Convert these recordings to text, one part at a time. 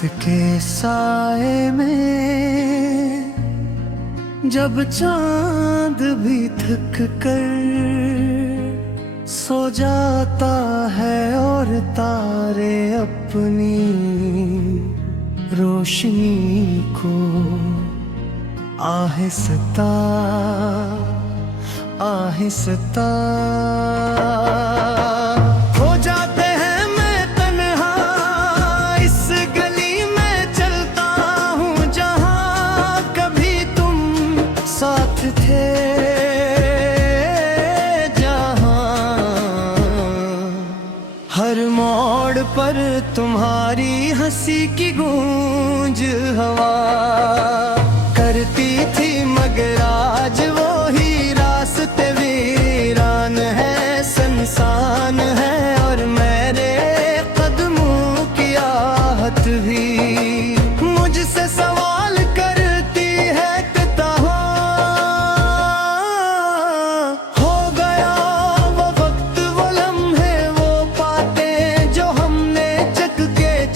के साए में जब चांद भी थक कर सो जाता है और तारे अपनी रोशनी को आहिस्ता आहिस्ता हो जाते हैं। मैं तन्हा इस गली में चलता हूँ जहाँ कभी तुम साथ थे, जहाँ हर मोड़ पर तुम्हारी हंसी की गूंज हवा करती थी, मगर आज वो ही रास्ते वीरान है, सुनसान है और मेरे कदमों की आहट भी मुझसे सवाल करती है कि हो गया वो वक्त, वो लम्हे, वो बातें जो हमने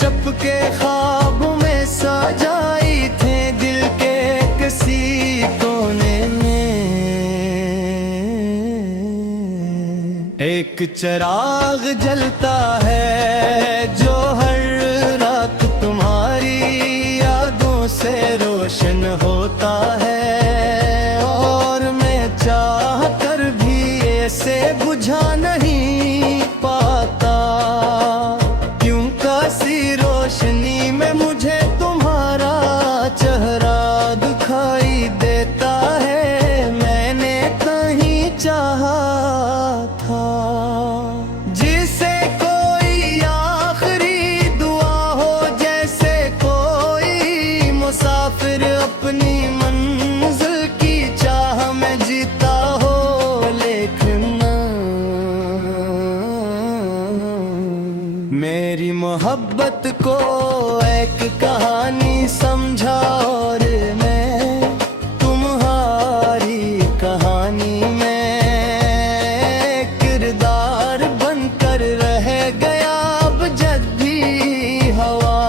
चपके ख्वाबों में सजाई थे दिल के किसी कोने में। एक चिराग जलता है जो हर रात तुम्हारी यादों से रोशन होता है, और मैं चाह कर भी ऐसे बुझा नहीं पाता, क्यों कैसी रोशनी में मुझे तुम्हारा चेहरा दिखाई देता है, मैंने कहीं चाहा था जिसे कोई आखिरी दुआ हो, जैसे कोई मुसाफिर अपनी मंजिल की चाह में जीता हो। लेकिन मेरी मोहब्बत को एक कहानी समझा और मैं तुम्हारी कहानी में किरदार बनकर रह गया। अब जब भी हवा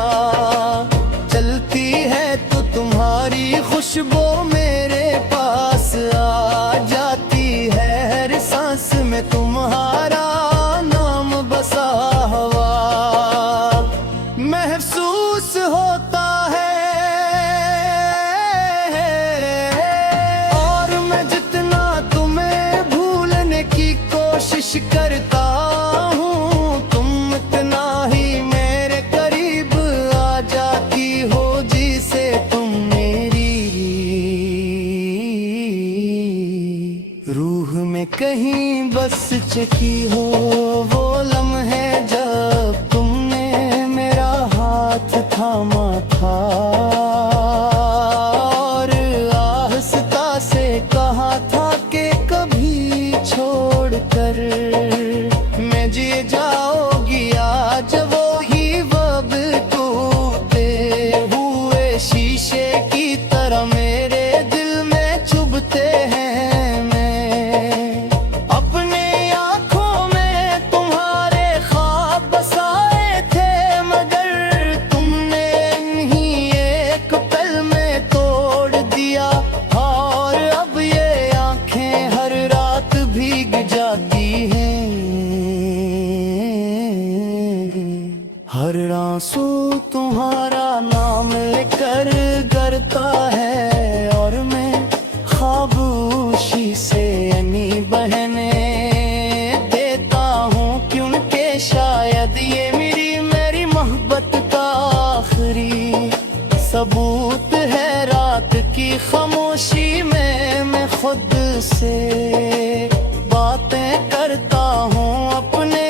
चलती है तो तुम्हारी खुशबू मेरे पास आ जाती है, हर सांस में तुम्हारा नाम बसा हुआ महसूस होता है। और मैं जितना तुम्हें भूलने की कोशिश करता हूँ, तुम इतना ही मेरे करीब आ जाती हो, जिसे तुम मेरी रूह में कहीं बस चुकी हो। वो लम्हे जब तुमने मेरा हाथ थामा था और आहिस्ता से कहा था कि कभी छोड़कर मैं जी जाओगी, आज वो ही वब टूटे हुए शीशे की तरह मेरे दिल में चुभते हैं। हर आंसू तुम्हारा नाम लेकर गिरता है, और मैं खामोशी से यानी बहने देता हूँ, क्योंकि शायद ये मेरी मोहब्बत का आखिरी सबूत है। रात की खामोशी में मैं खुद से बातें करता हूँ, अपने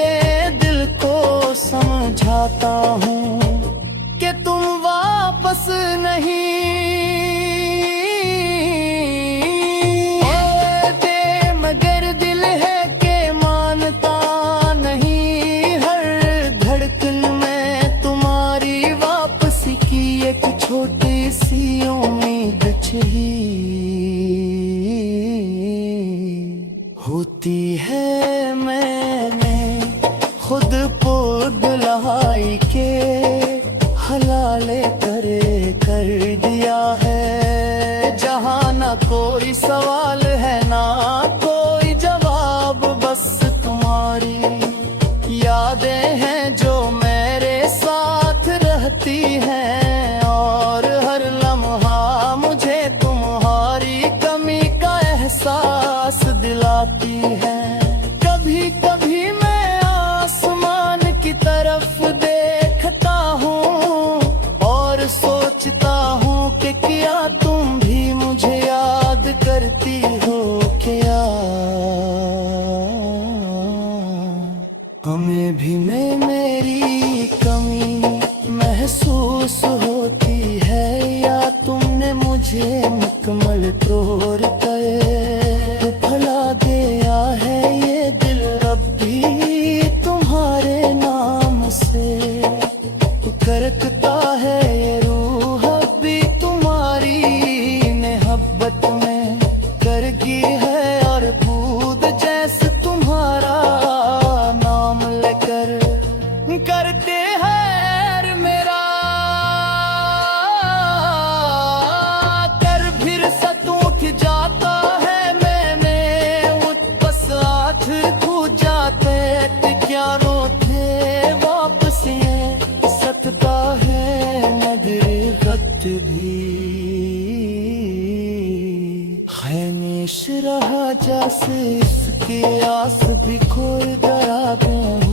दिल को समझाता हूँ कि तुम वापस नहीं आते, मगर दिल है कि मानता नहीं। हर धड़कन में तुम्हारी वापसी की एक छोटी सी उम्मीद चाहिए होती है। मैंने खुद पुगलाई के हलाले कोई सवाल है ना कोई जवाब, बस तुम्हारी यादें हैं जो मेरे साथ रहती हैं, और हर लम्हा मुझे तुम्हारी कमी का एहसास दिलाती है। कभी कभी मैं आसमान की तरफ देखता हूँ और सोचता हूँ कि क्या तुम भी मुझे याद करती हो क्या। हमें भी में मेरी कमी महसूस होती है, या तुमने मुझे मुकम्मल तौर पर भुला दिया है ये दिल अब भी तुम्हारे नाम से करकता है, ये रूह अब भी तुम्हारी मोहब्बत में करगी है, और दूध जैसे तुम्हारा नाम लेकर करते हैं मेरा कर फिर सतूठ जाता है, मैंने उठ बस हाथ खो जाते क्या रोते वापस ये सतता है नजर वक्त भी। खैनिश रहा जैसे इसकी आस भी खोए दरा दूं